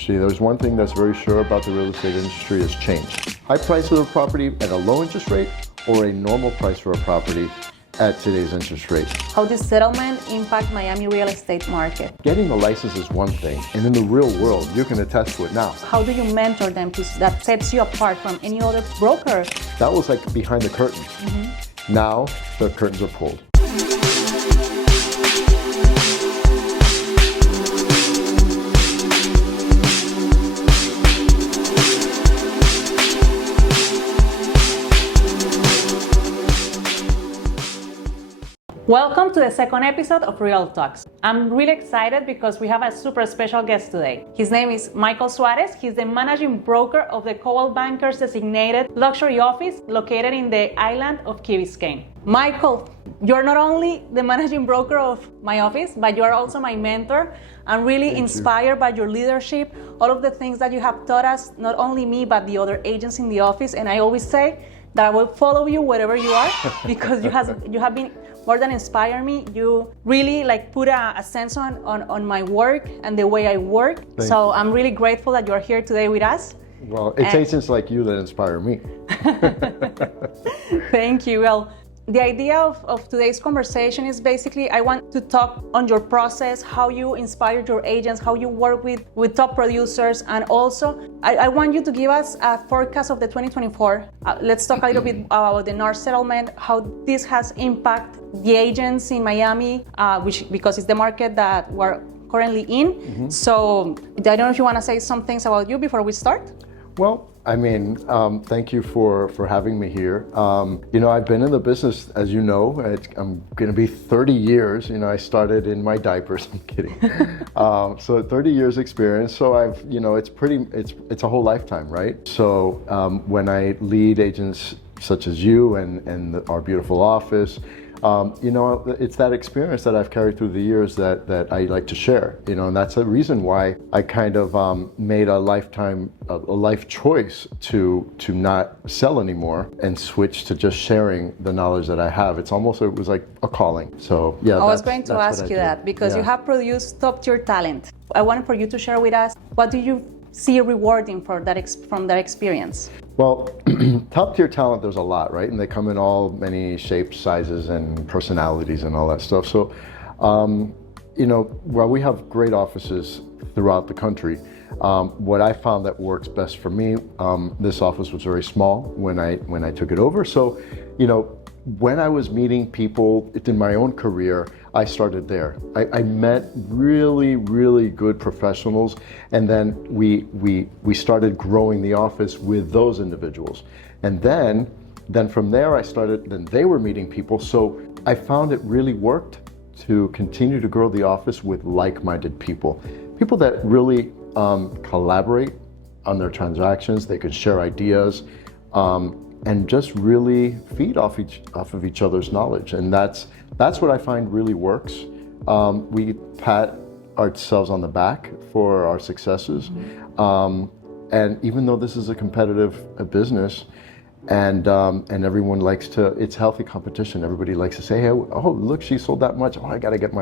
See, there's one thing that's very sure about the real estate industry is change. High price of a property at a low interest rate or a normal price for a property at today's interest rate. How this settlement impact Miami real estate market? Getting a license is one thing, and in the real world, you can attest to it now. How do you mentor them that sets you apart from any other broker? That was like behind the curtains. Now, the curtains are pulled. Welcome to the second episode of Real Talks. I'm really excited because we have a super special guest today. His name is Michael Suarez. He's the managing broker of the Coldwell Bankers designated luxury office located in the island of Key Biscayne. Michael, you're not only the managing broker of my office, but you are also my mentor. I'm really inspired by your leadership, all of the things that you have taught us, not only me, but the other agents in the office. And I always say that I will follow you wherever you are because you have been more than inspire me. You really put a sense on my work and the way I work. So I'm really grateful that you're here today with us. Well, it's agents like you that inspire me. Thank you. Well, the idea of today's conversation is basically I want to talk on your process, how you inspire your agents, how you work with top producers, and also I want you to give us a forecast of the 2024. Let's talk a little bit about the North settlement, how this has impacted the agents in Miami, because it's the market that we're currently in. So I don't know if you want to say some things about you before we start. Well, I mean, thank you for having me here. I've been in the business, as you know, I'm going to be 30 years. I started in my diapers. I'm kidding. So 30 years experience. So it's a whole lifetime, right? So when I lead agents such as you and our beautiful office, it's that experience that I've carried through the years that I like to share, and that's the reason why I kind of made a life choice to not sell anymore and switch to just sharing the knowledge that I have. It was like a calling. So yeah. I was going to ask you that because you have produced top tier talent. I wanted for you to share with us, what do you see rewarding from that experience? Well, top tier talent, there's a lot, right? And they come in all many shapes, sizes, and personalities and all that stuff. So, while we have great offices throughout the country, what I found that works best for me, this office was very small when I took it over. So, when I was meeting people in my own career, I started there. I met really, really good professionals, and then we started growing the office with those individuals. And then from there then they were meeting people. So I found it really worked to continue to grow the office with like-minded people that really collaborate on their transactions. They can share ideas, and just really feed off of each other's knowledge. And that's what I find really works. We pat ourselves on the back for our successes. And even though this is a competitive business, and everyone it's healthy competition. Everybody likes to say, hey, oh, look, she sold that much. Oh, I got to get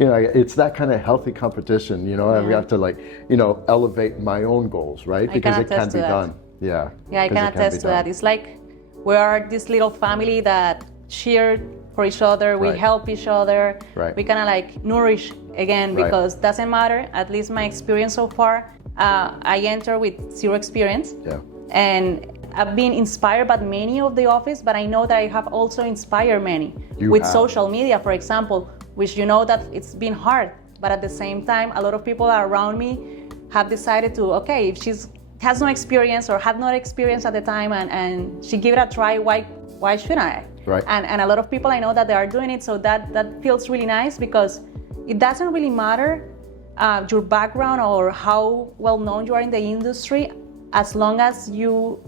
it's that kind of healthy competition, we have to elevate my own goals, right? Because it can be done. Yeah, I can attest to that. It's like we are this little family that cheer for each other. We help each other. Right. We kind of nourish again because doesn't matter. At least my experience so far, I enter with zero experience. Yeah. And I've been inspired by many of the office, but I know that I have also inspired many social media, for example, which that it's been hard. But at the same time, a lot of people around me have decided to, okay, if she's has no experience or had no experience at the time and she give it a try, why shouldn't I? Right. And a lot of people I know that they are doing it, so that feels really nice because it doesn't really matter your background or how well known you are in the industry, as long as you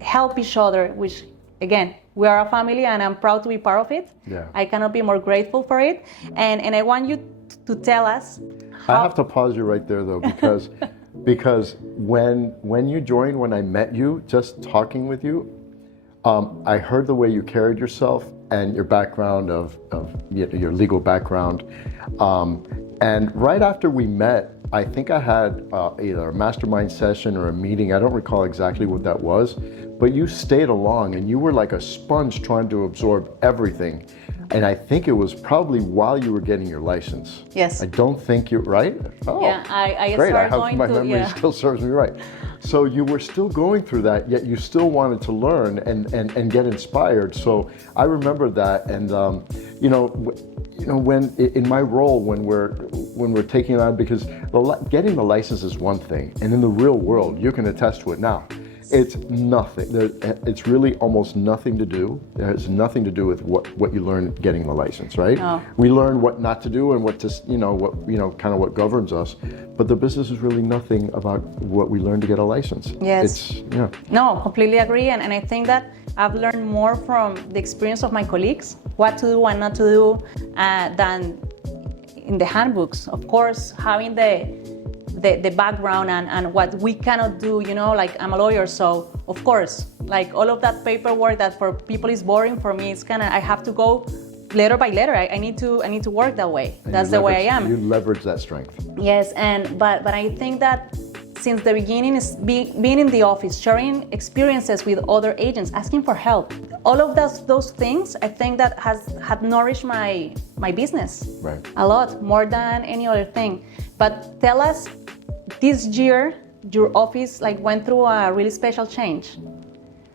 help each other, which again, we are a family and I'm proud to be part of it. Yeah. I cannot be more grateful for it. And I want you to tell us I have to pause you right there though, because when you joined, when I met you, just talking with you, I heard the way you carried yourself and your background of your legal background. And right after we met, I think I had either a mastermind session or a meeting. I don't recall exactly what that was, but you stayed along and you were like a sponge trying to absorb everything. And I think it was probably while you were getting your license. Yes. I don't think you're right. Oh, yeah, I great. started My memory yeah. still serves me right. So you were still going through that, yet you still wanted to learn and get inspired. So I remember that, and when in my role when we're taking it on, because getting the license is one thing, and in the real world, you can attest to it now. It's nothing. It's really almost nothing to do. It has nothing to do with what you learn getting the license, right? No. We learn what not to do and what to, kind of what governs us. But the business is really nothing about what we learn to get a license. Yes. No, completely agree. And I think that I've learned more from the experience of my colleagues, what to do, what not to do, than in the handbooks. Of course, having the background and what we cannot do, like I'm a lawyer, so of course, like all of that paperwork that for people is boring, for me it's I have to go letter by letter. I need to work that way. And that's the way I am. You leverage that strength. Yes, but I think that since the beginning is being in the office, sharing experiences with other agents, asking for help. All of those things, I think that had nourished my business a lot, more than any other thing. But tell us, this year, your office went through a really special change.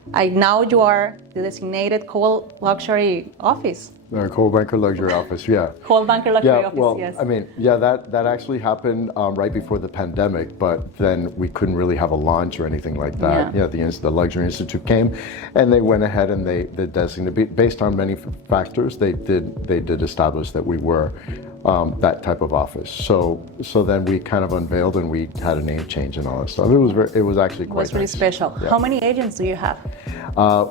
Now you are the designated Coldwell Luxury Office. Coldwell Banker Luxury Office, yeah. Coldwell Banker Luxury Office, well, yes. I mean, that actually happened right before the pandemic, but then we couldn't really have a launch or anything like that. Yeah. The Luxury Institute came, and they went ahead and they designated, based on many factors, they did establish that we were that type of office. So then we kind of unveiled and we had a name change and all that stuff. It was actually quite It was really nice. special. Yeah. How many agents do you have?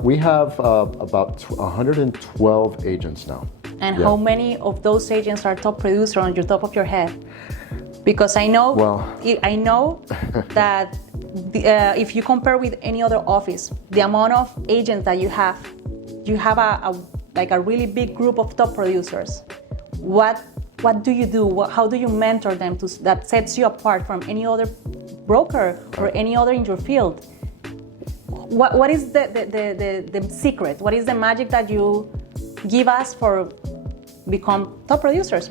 We have about 112 agents now. And how many of those agents are top producer on your top of your head? Because I know that if you compare with any other office, the amount of agents that you have a really big group of top producers. What do you do? How do you mentor them that sets you apart from any other broker or any other in your field? What is the secret? What is the magic that you give us for become top producers,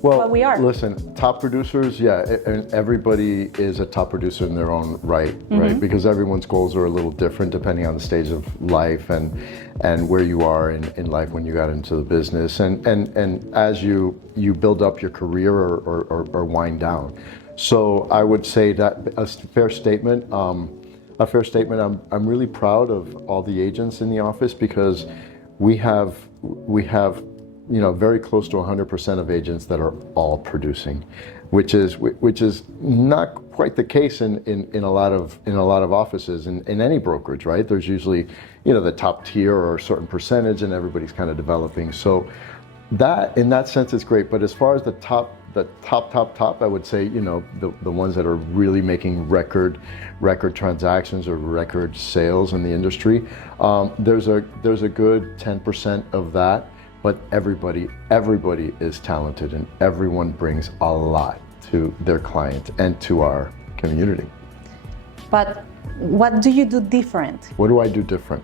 what we are? Listen, top producers, and everybody is a top producer in their own right? Because everyone's goals are a little different depending on the stage of life and where you are in life when you got into the business and as you build up your career or wind down. So I would say that a fair statement. I'm really proud of all the agents in the office because we have very close to 100% of agents that are all producing, which is not quite the case in a lot of offices in any brokerage, right? There's usually the top tier or a certain percentage, and everybody's kind of developing. So that in that sense is great. But as far as the top, I would say the ones that are really making record transactions or record sales in the industry. There's a good 10% of that. But everybody is talented and everyone brings a lot to their client and to our community. But what do you do different? What do I do different?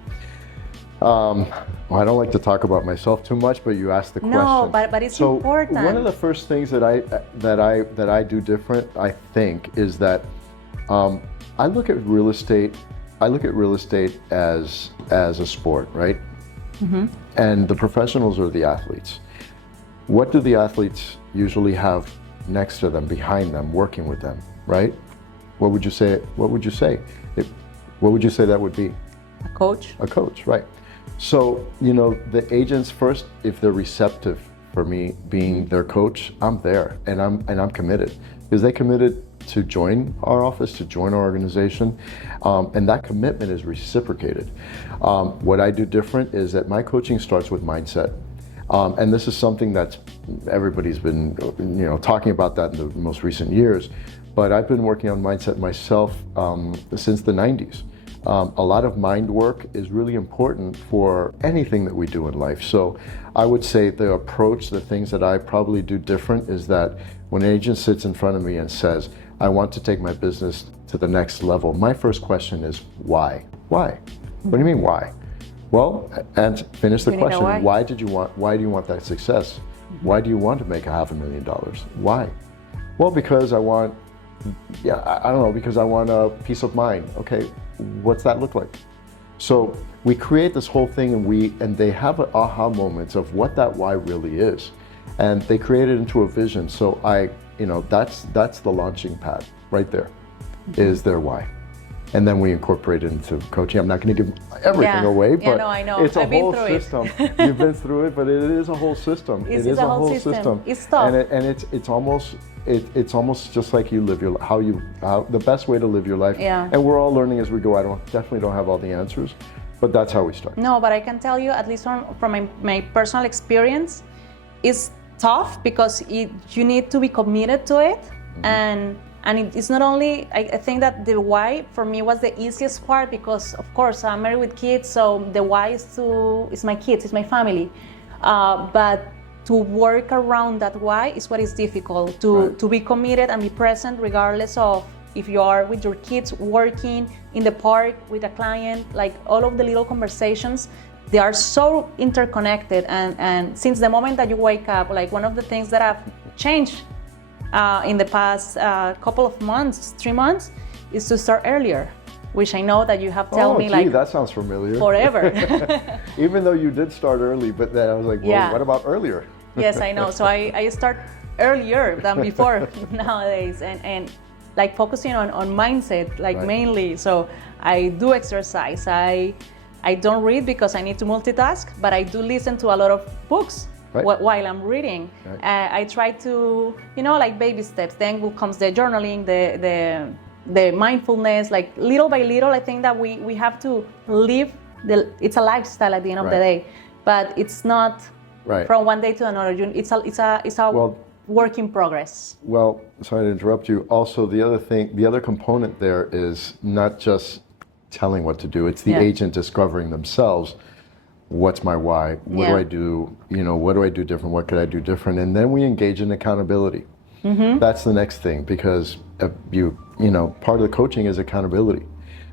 Well, I don't like to talk about myself too much, but you asked the question. No, but it's important. One of the first things that I do different, I think, is that I look at real estate. I look at real estate as a sport, right? Mm-hmm. And the professionals are the athletes. What do the athletes usually have next to them, behind them, working with them, right? What would you say? What would you say that would be? A coach. A coach, right. So, the agents first, if they're receptive for me being their coach, I'm there and I'm committed because they committed to join our office, to join our organization, and that commitment is reciprocated. What I do different is that my coaching starts with mindset, and this is something that's everybody's been talking about that in the most recent years, but I've been working on mindset myself since the 90s. A lot of mind work is really important for anything that we do in life. So I would say the things that I probably do different is that when an agent sits in front of me and says, I want to take my business to the next level. My first question is why? Why? What do you mean why? Well, and finish the question. Why do you want that success? Why do you want to make $500,000? Why? Well, because I want, I don't know, because I want a peace of mind. Okay, what's that look like? So we create this whole thing, and they have aha moments of what that why really is, and they create it into a vision. So that's the launching pad right there, is their why. And then we incorporate it into coaching. I'm not going to give everything away, but I know. It's a whole system. You've been through it, but it is a whole system. It is a whole system. It's tough. And it's almost just like you live your how the best way to live your life. Yeah. And we're all learning as we go. I definitely don't have all the answers, but that's how we start. No, but I can tell you, at least from my personal experience, it's tough because you need to be committed to it, and it's not only, I think that the why for me was the easiest part because, of course, I'm married with kids, so the why is my kids, it's my family. But to work around that why is what is difficult, to be committed and be present regardless of if you are with your kids working in the park with a client, like all of the little conversations, they are so interconnected. And since the moment that you wake up, like one of the things that have changed in the past couple of months, 3 months, is to start earlier, which I know that you have told me like that sounds familiar. Forever. Even though you did start early, but then I was like, well, what about earlier? Yes, I know. So I start earlier than before nowadays, and like focusing on mindset, like mainly. So I do exercise. I don't read because I need to multitask, but I do listen to a lot of books. While I'm reading. I try to, like baby steps. Then comes the journaling, the mindfulness, like little by little. I think that we have to live, it's a lifestyle at the end of the day, but it's not from one day to another. It's a work in progress. Well, sorry to interrupt you. Also, the other component there is not just telling what to do. It's the agent discovering themselves. What's my why? What do I do? What do I do different? What could I do different? And then we engage in accountability. That's the next thing, because part of the coaching is accountability.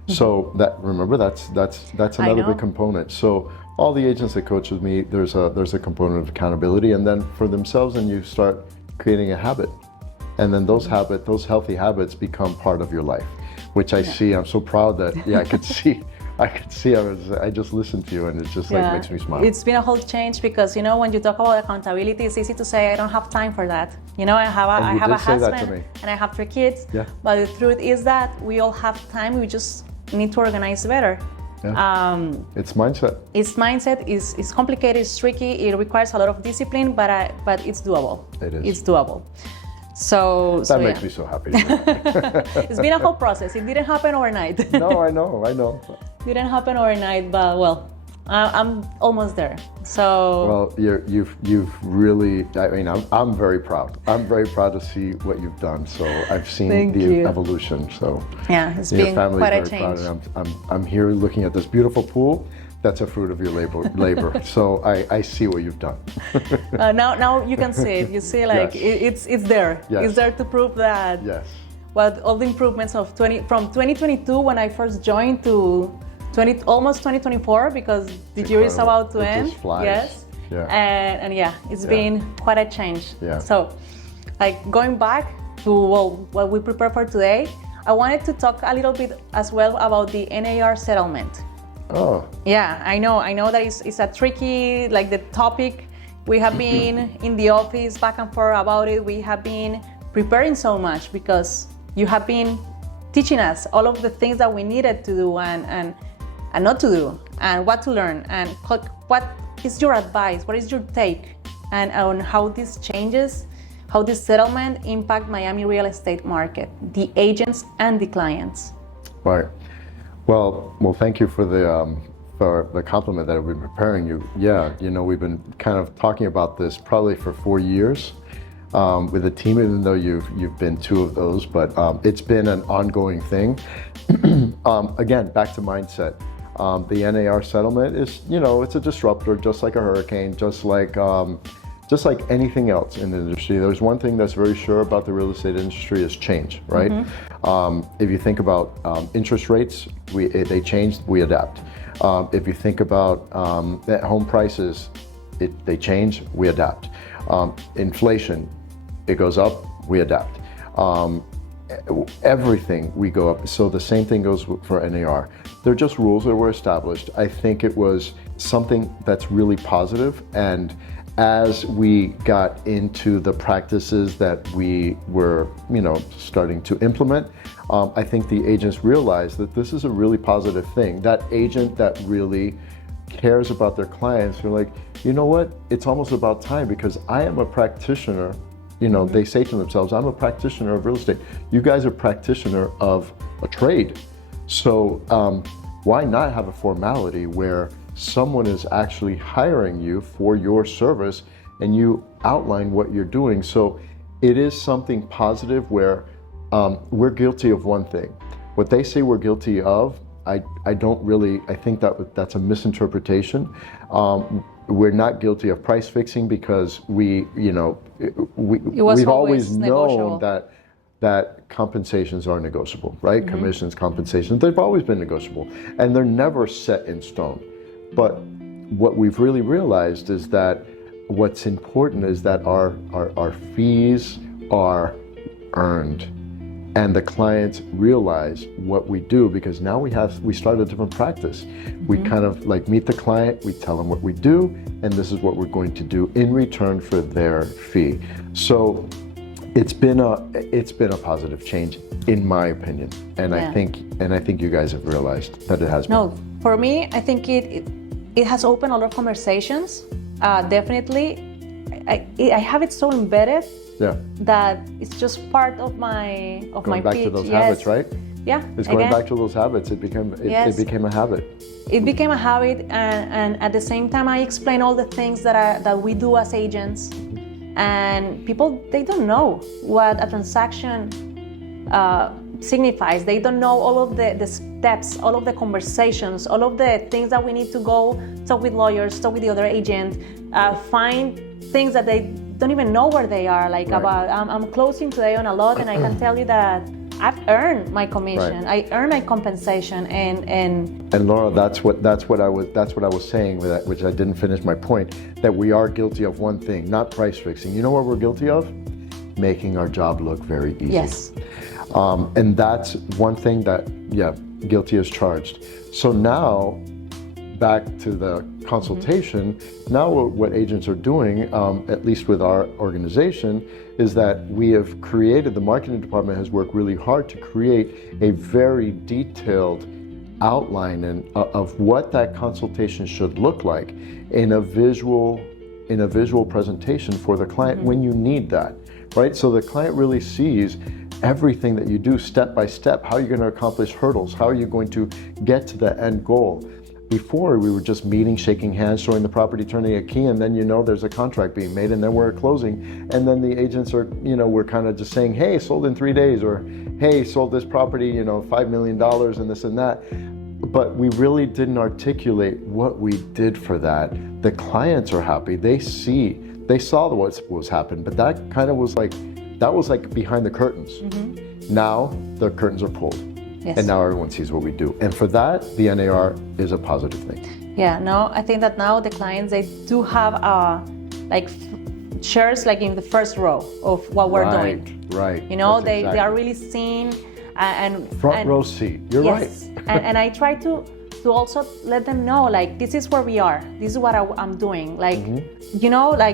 So that's another big component. So all the agents that coach with me, there's a component of accountability, and then for themselves, and you start creating a habit, and then those healthy habits become part of your life, which I see. I'm so proud that I could see. I just listened to you, and it just makes me smile. It's been a whole change because when you talk about accountability, it's easy to say I don't have time for that. I have a husband and I have 3 kids. Yeah. But the truth is that we all have time. We just need to organize better. Yeah. It's mindset. It's complicated. It's tricky. It requires a lot of discipline, but it's doable. It is. It's doable. So that makes me so happy. It's been a whole process. It didn't happen overnight. No, I know. Didn't happen overnight, but I'm almost there. So well, you've really. I'm very proud. I'm very proud to see what you've done. So I've seen the evolution. So it's been quite a change. Proud. I'm here looking at this beautiful pool. That's a fruit of your labor. So I see what you've done. Now you can see it. You see, it's there. Yes. It's there to prove that. Yes. Well, all the improvements from 2022 when I first joined to almost 2024, because the year is about to end. Just flies. Yes. Yeah. And it's been quite a change. Yeah. So, going back to what we prepare for today, I wanted to talk a little bit as well about the NAR settlement. Oh. Yeah, I know that it's a tricky, the topic. We have been in the office back and forth about it. We have been preparing so much because you have been teaching us all of the things that we needed to do and not to do, and what to learn, and what is your advice, what is your take, and on how these changes, how this settlement impact Miami real estate market, the agents and the clients. Right. Well, thank you for the compliment that we've been preparing you. Yeah, we've been kind of talking about this probably for 4 years with the team, even though you've been 2 of those, but it's been an ongoing thing. Again, back to mindset. The NAR settlement is, it's a disruptor, just like a hurricane, just like just like anything else in the industry, there's one thing that's very sure about the real estate industry is change, right? If you think about interest rates, they change, we adapt. If you think about home prices, they change, we adapt. Inflation, it goes up, we adapt. Everything we go up. So the same thing goes for NAR. They're just rules that were established. I think it was something that's really positive, and as we got into the practices that we were, starting to implement, I think the agents realized that this is a really positive thing. That agent that really cares about their clients, they're like, you know what? It's almost about time, because I am a practitioner. They say to themselves, I'm a practitioner of real estate. You guys are a practitioner of a trade. So why not have a formality where someone is actually hiring you for your service and you outline what you're doing? So it is something positive where we're guilty of one thing. What they say we're guilty of, I think that's a misinterpretation. We're not guilty of price fixing, because we've always known that compensations are negotiable, right? Commissions, compensations, they've always been negotiable, and they're never set in stone. But what we've really realized is that what's important is that our fees are earned, and the clients realize what we do, because now we start a different practice. We kind of like meet the client, we tell them what we do, and this is what we're going to do in return for their fee. So it's been a positive change, in my opinion, and I think you guys have realized that it has been. No, for me, I think it has opened a lot of conversations. Definitely, I have it so embedded. Yeah. That it's just part of my pitch. Going back to those habits, right? Yeah. It's going back to those habits. It became a habit. It became a habit, and at the same time, I explain all the things that we do as agents, and people, they don't know what a transaction signifies. They don't know all of the steps, all of the conversations, all of the things that we need to go talk with lawyers, talk with the other agent, find things that they don't even know where they are. Like, right. I'm closing today on a lot, and I can tell you that I've earned my commission. Right. I earned my compensation, and Laura, that's what I was saying with that, which I didn't finish my point. That we are guilty of one thing, not price fixing. You know what we're guilty of? Making our job look very easy. Yes. And that's one thing that, guilty as charged. So now, back to the consultation, now what agents are doing, at least with our organization, is that we have created, the marketing department has worked really hard to create a very detailed outline of what that consultation should look like in a visual presentation for the client when you need that, right? So the client really sees everything that you do step by step, how you're going to accomplish hurdles, how are you going to get to the end goal. Before, we were just meeting, shaking hands, showing the property, turning a key, and then there's a contract being made, and then we're closing, and then the agents are, we're kind of just saying, hey, sold in 3 days, or hey, sold this property, $5 million and this and that. But we really didn't articulate what we did for that. The clients are happy. They saw what was happening, but that kind of was like behind the curtains. Now the curtains are pulled. Yes. And now everyone sees what we do. And for that, the NAR is a positive thing. Yeah, no, I think that now the clients, they do have shares like in the first row of what we're doing. Right. They are really seeing and front row seat. You're right. and I try to also let them know, like, this is where we are. This is what I'm doing. Like,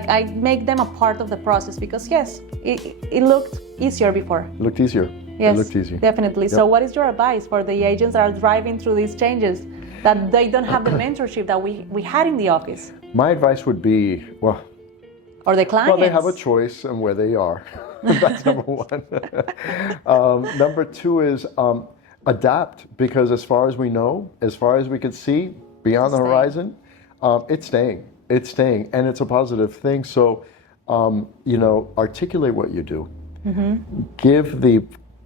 I make them a part of the process, because yes, it looked easier before. It looked easier. Yes, it looked easier. Definitely. Yep. So what is your advice for the agents that are driving through these changes, that they don't have the mentorship that we had in the office? My advice would be, or the clients. Well, they have a choice on where they are. That's number one. Number two is adapt, because as far as we know, as far as we could see beyond the horizon, it's staying. It's staying, and it's a positive thing. So, articulate what you do. Give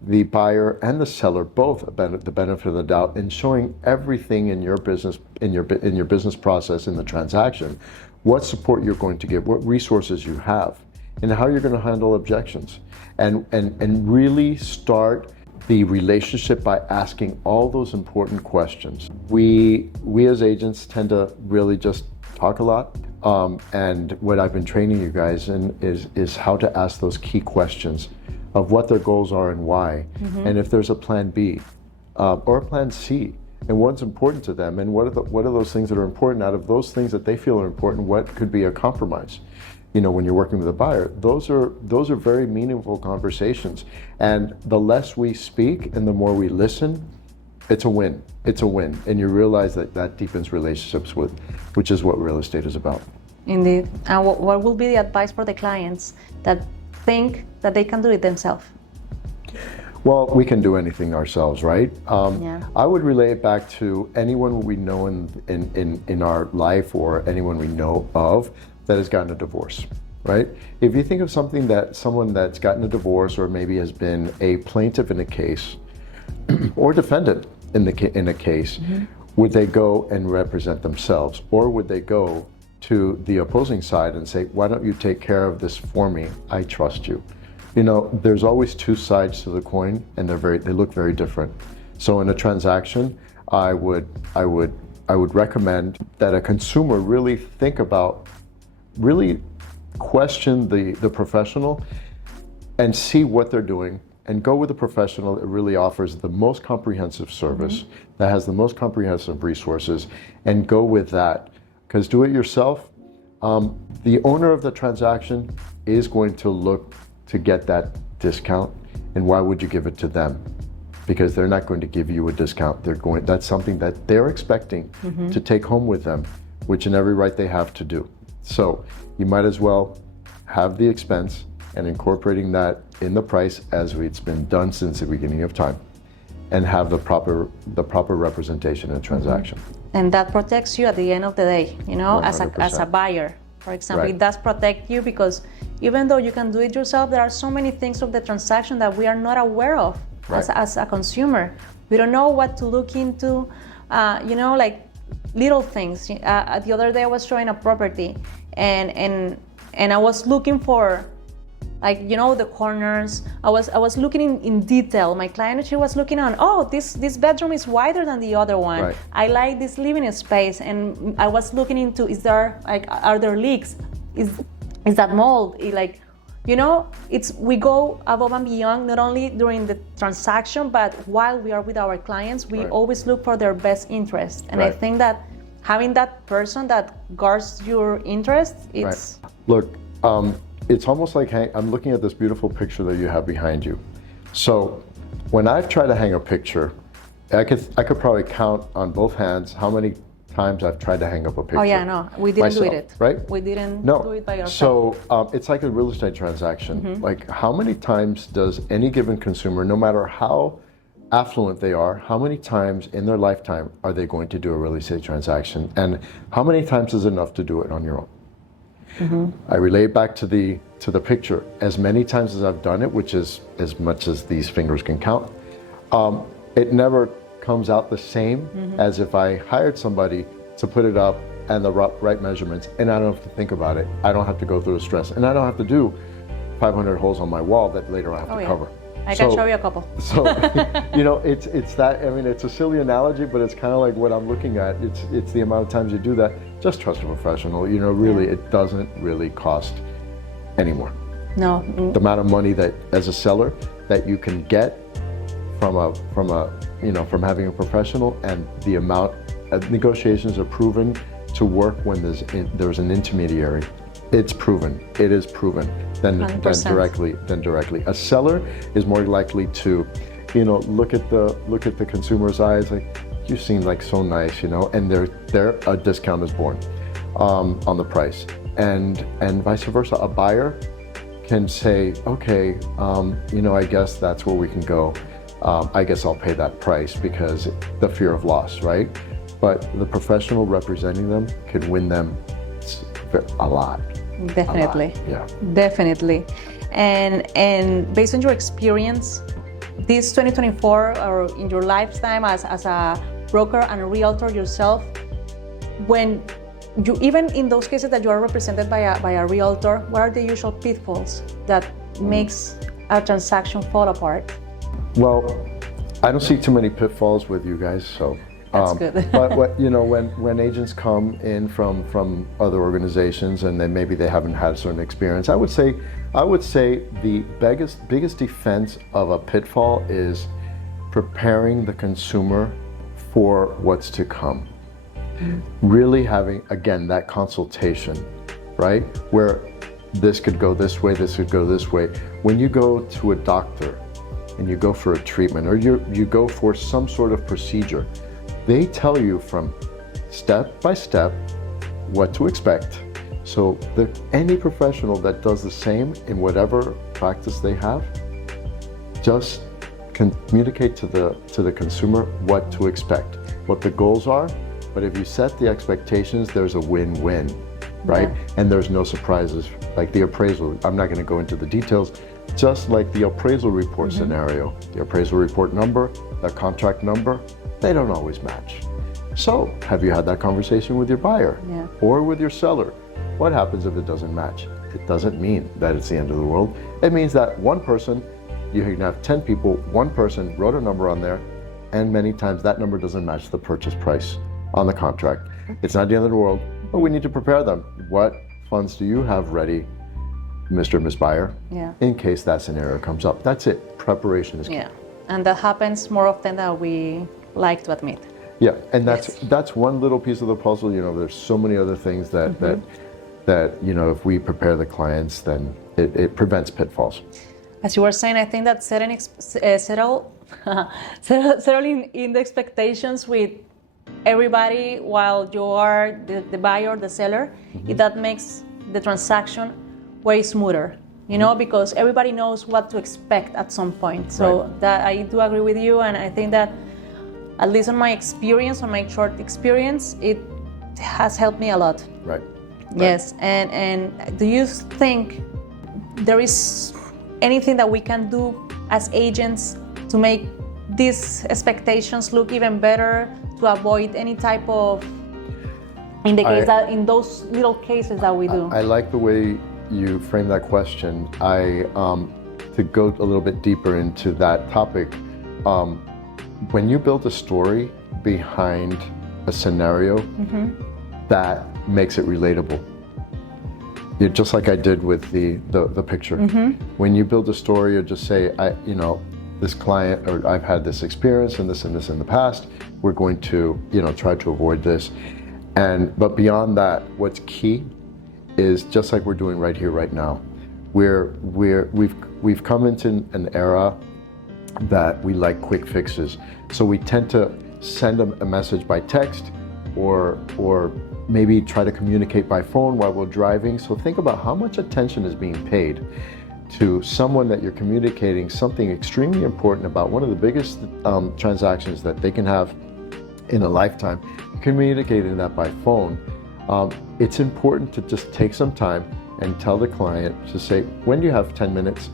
the buyer and the seller both the benefit of the doubt in showing everything in your business, in your business process, in the transaction, what support you're going to get, what resources you have, and how you're going to handle objections. And really start the relationship by asking all those important questions. We as agents tend to really just talk a lot. And what I've been training you guys in is how to ask those key questions of what their goals are and why, and if there's a plan B or a plan C, and what's important to them, and what are those things that are important. Out of those things that they feel are important, what could be a compromise? When you're working with a buyer, those are very meaningful conversations. And the less we speak and the more we listen, it's a win. It's a win, and you realize that deepens relationships which is what real estate is about. Indeed. And what will be the advice for the clients that think that they can do it themselves? Well, we can do anything ourselves, right? Yeah. I would relay it back to anyone we know in our life, or anyone we know of that has gotten a divorce, right? If you think of someone that's gotten a divorce, or maybe has been a plaintiff in a case or defendant in a case, would they go and represent themselves, or would they go to the opposing side and say, why don't you take care of this for me? I trust you. There's always two sides to the coin, and they look very different. So in a transaction, I would recommend that a consumer really question the professional and see what they're doing, and go with a professional that really offers the most comprehensive service, that has the most comprehensive resources, and go with that. Because do it yourself, the owner of the transaction is going to look to get that discount, and why would you give it to them? Because they're not going to give you a discount. That's something that they're expecting to take home with them, which in every right they have to do. So you might as well have the expense and incorporating that in the price as it's been done since the beginning of time, and have the proper representation in a transaction. And that protects you at the end of the day, as a buyer. For example, Right. It does protect you, because even though you can do it yourself, there are so many things of the transaction that we are not aware of as a consumer. We don't know what to look into, like little things. The other day I was showing a property, and I was looking for, the corners. I was looking in detail. My client, she was looking on, this bedroom is wider than the other one. Right. I like this living space, and I was looking into, are there leaks? Is that mold? We go above and beyond, not only during the transaction, but while we are with our clients, we always look for their best interest. And I think that having that person that guards your interest, it's... Look, it's almost like I'm looking at this beautiful picture that you have behind you. So when I've tried to hang a picture, I could probably count on both hands how many times I've tried to hang up a picture. Oh yeah, no, we didn't do it. Right? We didn't do it by ourselves. So it's like a real estate transaction. Like, how many times does any given consumer, no matter how affluent they are, how many times in their lifetime are they going to do a real estate transaction? And how many times is enough to do it on your own? I relate back to the picture. As many times as I've done it, which is as much as these fingers can count, it never comes out the same as if I hired somebody to put it up and the right measurements, and I don't have to think about it. I don't have to go through the stress, and I don't have to do 500 holes on my wall that later I have to cover. I can show you a couple. So, it's that. I mean, it's a silly analogy, but it's kind of like what I'm looking at. It's the amount of times you do that. Just trust a professional. Really, it doesn't really cost any more. No. The amount of money that, as a seller, that you can get from having a professional, and the amount of negotiations are proven to work when there's an intermediary. It's proven. It is proven. Than directly. A seller is more likely to, look at the consumer's eyes, like, you seem like so nice, and there a discount is born on the price, and vice versa. A buyer can say, okay, I guess that's where we can go. I guess I'll pay that price, because the fear of loss, right? But the professional representing them could win them a lot. Definitely. Yeah. Definitely. And based on your experience, this 2024, or in your lifetime as a broker and a realtor yourself, when you, even in those cases that you are represented by a realtor, what are the usual pitfalls that makes a transaction fall apart? Well, I don't see too many pitfalls with you guys, so. That's good. But when agents come in from other organizations and then maybe they haven't had a certain experience, I would say the biggest defense of a pitfall is preparing the consumer for what's to come. Really having, again, that consultation, right? Where this could go this way, this could go this way. When you go to a doctor and you go for a treatment or you go for some sort of procedure, they tell you from step by step what to expect. So any professional that does the same in whatever practice they have, just communicate to the consumer what to expect, what the goals are. But if you set the expectations, there's a win-win, right? Yeah. And there's no surprises. Like the appraisal, I'm not going to go into the details, just like the appraisal report scenario. The appraisal report number, the contract number, they don't always match. So have you had that conversation with your buyer or with your seller? What happens if it doesn't match? It doesn't mean that it's the end of the world. It means that one person, you can have 10 people, one person wrote a number on there, and many times that number doesn't match the purchase price on the contract. It's not the end of the world, but we need to prepare them. What funds do you have ready, Mr. and Ms. Buyer, in case that scenario comes up? That's it. Preparation is key. Yeah, and that happens more often than we like to admit. Yeah, and that's one little piece of the puzzle. You know, there's so many other things that you know, if we prepare the clients, then it prevents pitfalls. As you were saying, I think that settling in the expectations with everybody while you are the buyer, the seller, that makes the transaction way smoother, you know, because everybody knows what to expect at some point. So that I do agree with you, and I think that at least on my experience, on my short experience, it has helped me a lot. Right. Yes, and do you think there is anything that we can do as agents to make these expectations look even better, to avoid any type of, in those little cases that we do? I like the way you frame that question. To go a little bit deeper into that topic, when you build a story behind a scenario, that makes it relatable. Just like I did with the picture. When you build a story, you just say, this client, or I've had this experience and this in the past, we're going to, try to avoid this. But beyond that, what's key is just like we're doing right here, right now. We've come into an era that we like quick fixes. So we tend to send a message by text or maybe try to communicate by phone while we're driving. So think about how much attention is being paid to someone that you're communicating something extremely important about, one of the biggest transactions that they can have in a lifetime. Communicating that by phone, it's important to just take some time and tell the client to say, when do you have 10 minutes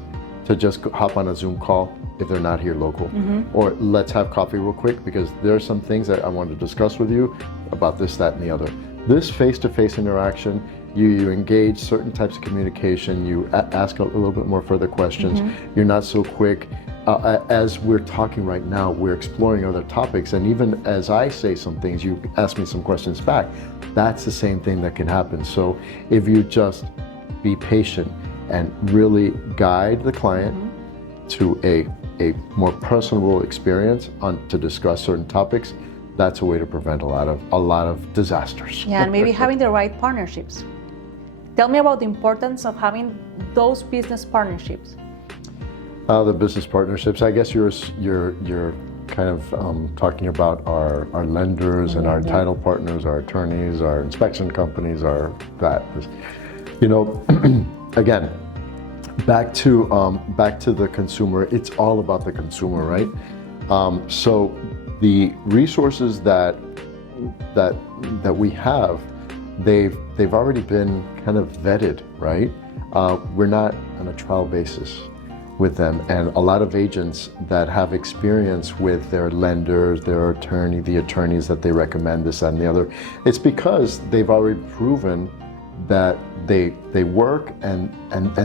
to just hop on a Zoom call if they're not here local? Or let's have coffee real quick because there are some things that I want to discuss with you about this, that, and the other. This face-to-face interaction, you engage certain types of communication, you ask a little bit more further questions, you're not so quick. As we're talking right now, we're exploring other topics, and even as I say some things, you ask me some questions back. That's the same thing that can happen. So if you just be patient and really guide the client to a more personable experience to discuss certain topics, that's a way to prevent a lot of disasters. Yeah, and maybe having the right partnerships. Tell me about the importance of having those business partnerships. The business partnerships, I guess you're kind of talking about our lenders and our title partners, our attorneys, our inspection companies, again, back to the consumer. It's all about the consumer, right? So the resources that we have, they've already been kind of vetted, right? We're not on a trial basis. with them. And a lot of agents that have experience with their lenders, their attorney, the attorneys that they recommend, this, that, and the other, it's because they've already proven that they work and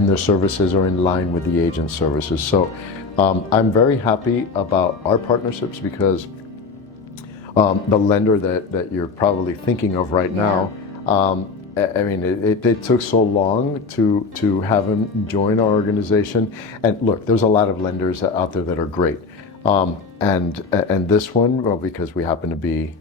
their services are in line with the agent's services. So I'm very happy about our partnerships because the lender that you're probably thinking of right now, I mean, it took so long to have him join our organization. And look, there's a lot of lenders out there that are great. And this one, well, because we happen to be...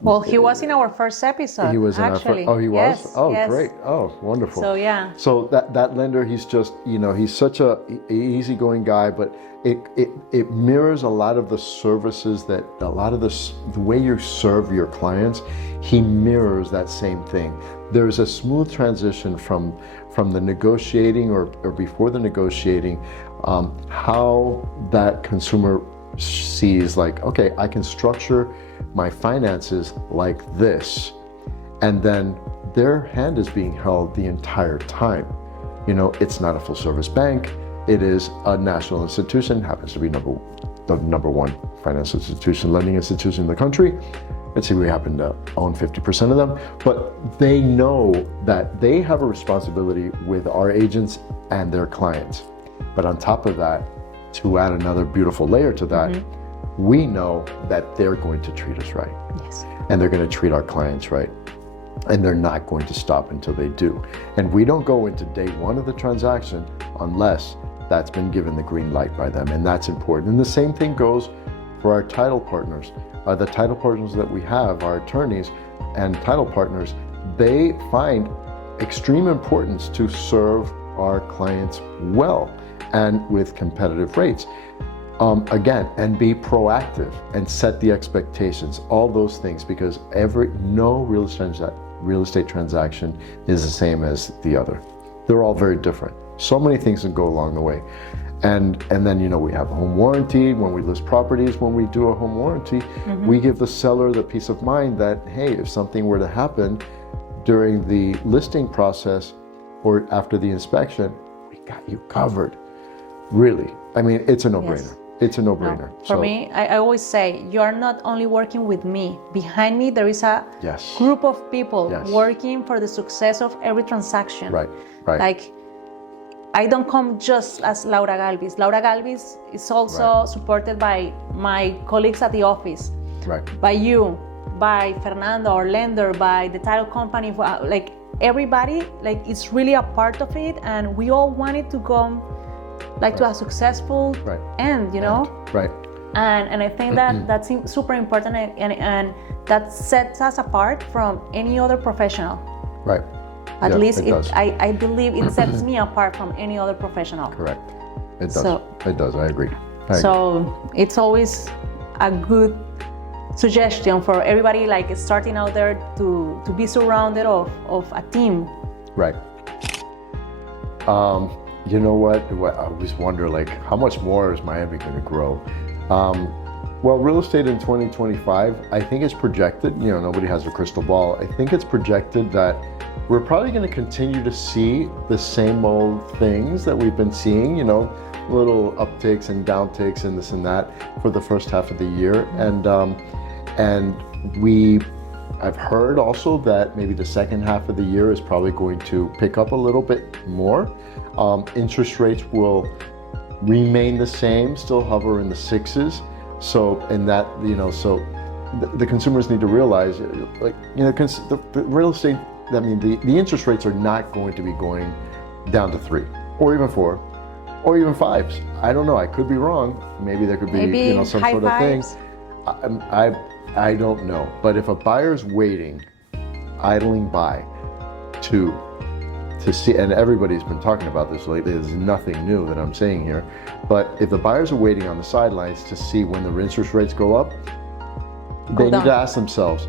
well, he was in our first episode. He was actually. in our first... Oh, he was? Yes, Oh, yes. Great. Oh, wonderful. So, yeah. So that lender, he's just, he's such a easygoing guy, but it mirrors a lot of the services that, a lot of the way you serve your clients, he mirrors that same thing. There's a smooth transition from the negotiating or before the negotiating, how that consumer sees like, okay, I can structure my finances like this, and then their hand is being held the entire time. It's not a full service bank. It is a national institution, happens to be the number one financial institution, lending institution in the country. Let's say we happen to own 50% of them, but they know that they have a responsibility with our agents and their clients. But on top of that, to add another beautiful layer to that, we know that they're going to treat us right. Yes. And they're going to treat our clients right. And they're not going to stop until they do. And we don't go into day one of the transaction unless that's been given the green light by them. And that's important. And the same thing goes for our title partners. The title partners that we have, our attorneys and title partners, they find extreme importance to serve our clients well and with competitive rates. Again, and be proactive and set the expectations, all those things, because no real estate transaction is the same as the other. They're all very different. So many things that go along the way. And then, we have home warranty. When we list properties, when we do a home warranty, we give the seller the peace of mind that, hey, if something were to happen during the listing process or after the inspection, we got you covered. Really. I mean, it's a no-brainer. Yes. It's a no-brainer. For me, I always say, you are not only working with me. Behind me, there is a group of people working for the success of every transaction. Right. Like, I don't come just as Laura Galvis. Laura Galvis is also supported by my colleagues at the office, by you, by Fernando, our lender, by the title company. Like everybody, like it's really a part of it, and we all want it to go like to a successful end, Right. And I think that that's super important, and that sets us apart from any other professional. Right. At least I believe it sets me apart from any other professional. Correct. It does. It does. I agree. So it's always a good suggestion for everybody like starting out there to be surrounded of a team. Right. You know what? I always wonder, like, how much more is Miami going to grow? Well, real estate in 2025, I think it's projected, nobody has a crystal ball. I think it's projected that we're probably going to continue to see the same old things that we've been seeing, little upticks and downticks and this and that for the first half of the year. And I've heard also that maybe the second half of the year is probably going to pick up a little bit more. Interest rates will remain the same, still hover in the 6s. So in that, so the consumers need to realize, like, the real estate, I mean, the interest rates are not going to be going down to 3 or even 4 or even 5s. I don't know. I could be wrong. Maybe there could be some sort of thing. I don't know. But if a buyer's waiting, idling by to see, and everybody's been talking about this lately, there's nothing new that I'm saying here, but if the buyers are waiting on the sidelines to see when the interest rates go up, they need to ask themselves,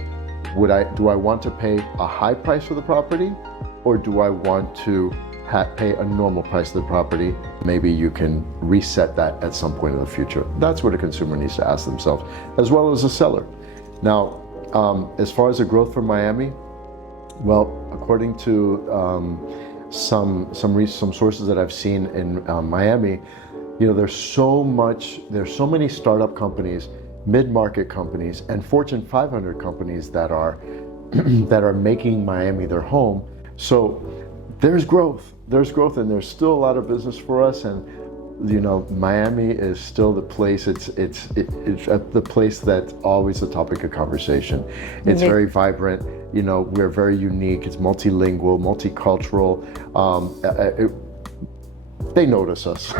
do I want to pay a high price for the property, or do I want to pay a normal price for the property? Maybe you can reset that at some point in the future. That's what a consumer needs to ask themselves, as well as a seller. Now, as far as the growth for Miami, well, according to some sources that I've seen in Miami, there's so many startup companies, mid-market companies, and Fortune 500 companies that are that are making Miami their home. So there's growth, and there's still a lot of business for us. And Miami is still the place. It's the place that's always a topic of conversation. It's very vibrant. We're very unique. It's multilingual, multicultural. They notice us.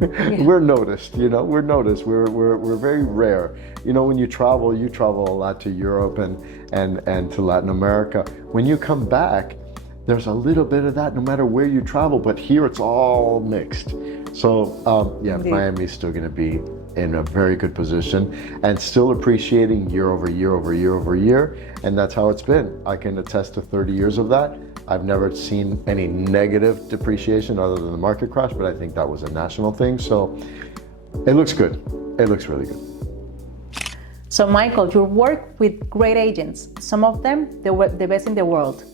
We're noticed. We're noticed. We're very rare. When you travel a lot to Europe and to Latin America. When you come back, there's a little bit of that no matter where you travel, but here it's all mixed. So Miami's still going to be in a very good position and still appreciating year over year, and that's how it's been. I can attest to 30 years of that. I've never seen any negative depreciation other than the market crash, but I think that was a national thing. So it looks good. It looks really good. So Michael, you work with great agents, some of them the best in the world.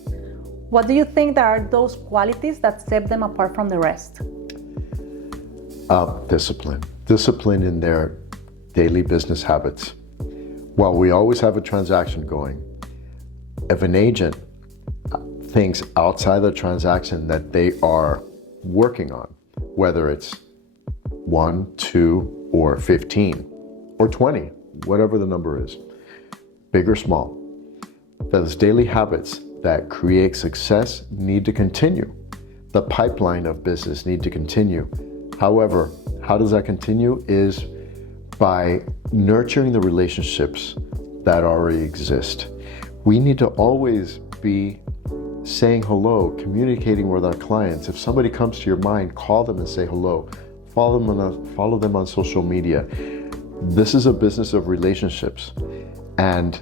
What do you think are those qualities that set them apart from the rest? Discipline in their daily business habits. While we always have a transaction going, if an agent thinks outside the transaction that they are working on, whether it's 1, 2, or 15, or 20, whatever the number is, big or small, those daily habits that create success need to continue. The pipeline of business need to continue. However, how does that continue is by nurturing the relationships that already exist. We need to always be saying hello, communicating with our clients. If somebody comes to your mind, call them and say hello. Follow them on social media. This is a business of relationships, and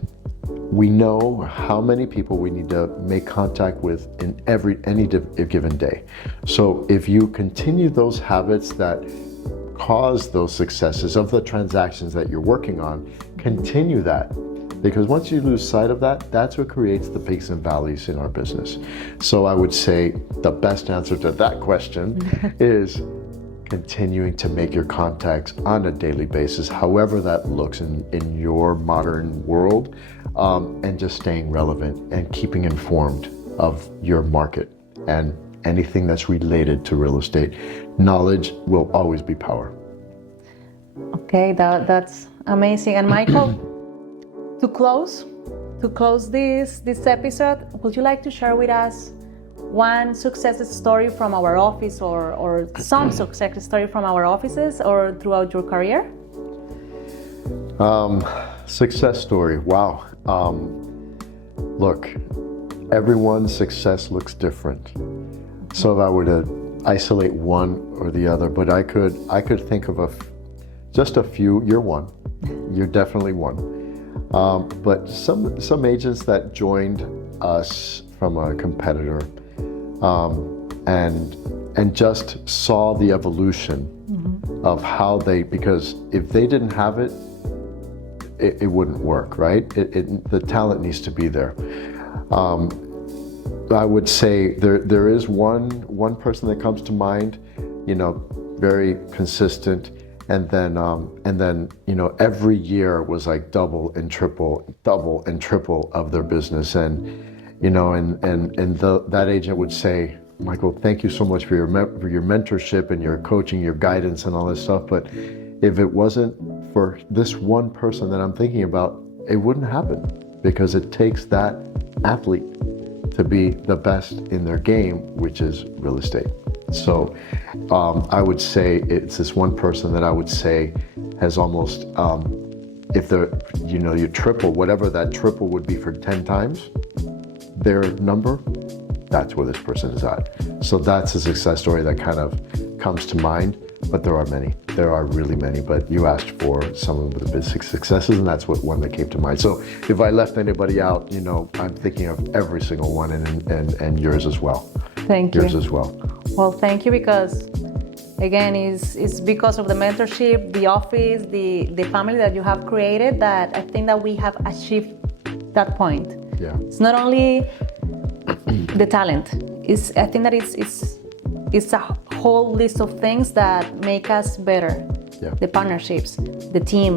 we know how many people we need to make contact with in any given day. So if you continue those habits that cause those successes of the transactions that you're working on, continue that. Because once you lose sight of that, that's what creates the peaks and valleys in our business. So I would say the best answer to that question is continuing to make your contacts on a daily basis, however that looks in your modern world, and just staying relevant and keeping informed of your market and anything that's related to real estate. Knowledge will always be power. Okay, that's amazing. And Michael, to close this episode, would you like to share with us one success story from our office or some success story from our offices or throughout your career? Success story, wow. Look, everyone's success looks different. So if I were to isolate one or the other, but I could think of just a few. You're one. You're definitely one. But some agents that joined us from a competitor, and just saw the evolution of how because if they didn't have it, it wouldn't work, right? The talent needs to be there. I would say there is one person that comes to mind, very consistent, and then every year was like double and triple of their business, and that agent would say, Michael, thank you so much for your mentorship and your coaching, your guidance, and all this stuff. But if it wasn't for this one person that I'm thinking about, it wouldn't happen, because it takes that athlete to be the best in their game, which is real estate. So I would say it's this one person that I would say has almost, if you triple, whatever that triple would be for 10 times their number, that's where this person is at. So that's a success story that kind of comes to mind, but there are many. There are really many, but you asked for some of the big successes, and that's one that came to mind. So if I left anybody out, I'm thinking of every single one, and yours as well. Thank you. Yours as well. Well, thank you, because again, it's because of the mentorship, the office, the family that you have created that I think that we have achieved that point. Yeah. It's not only the talent. I think that it's it's a whole list of things that make us better. Yeah. The partnerships, the team,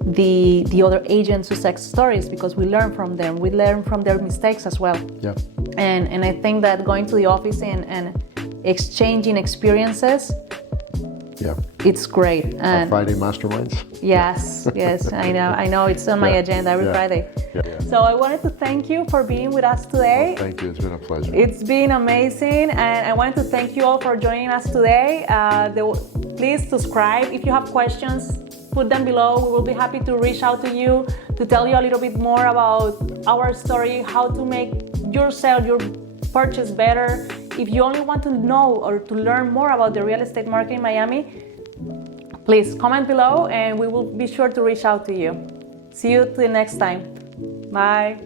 the other agents' success stories, because we learn from them. We learn from their mistakes as well. Yeah. And I think that going to the office and exchanging experiences, Yeah. it's great. Our And Friday masterminds. yes, I know it's on my agenda every Friday. Yeah. So I wanted to thank you for being with us today. Thank you. It's been a pleasure. It's been amazing, and I wanted to thank you all for joining us today. Please subscribe. If you have questions, put them below. We will be happy to reach out to you to tell you a little bit more about our story, how to make your purchase better. If you only want to know or to learn more about the real estate market in Miami, please comment below and we will be sure to reach out to you. See you till next time. Bye.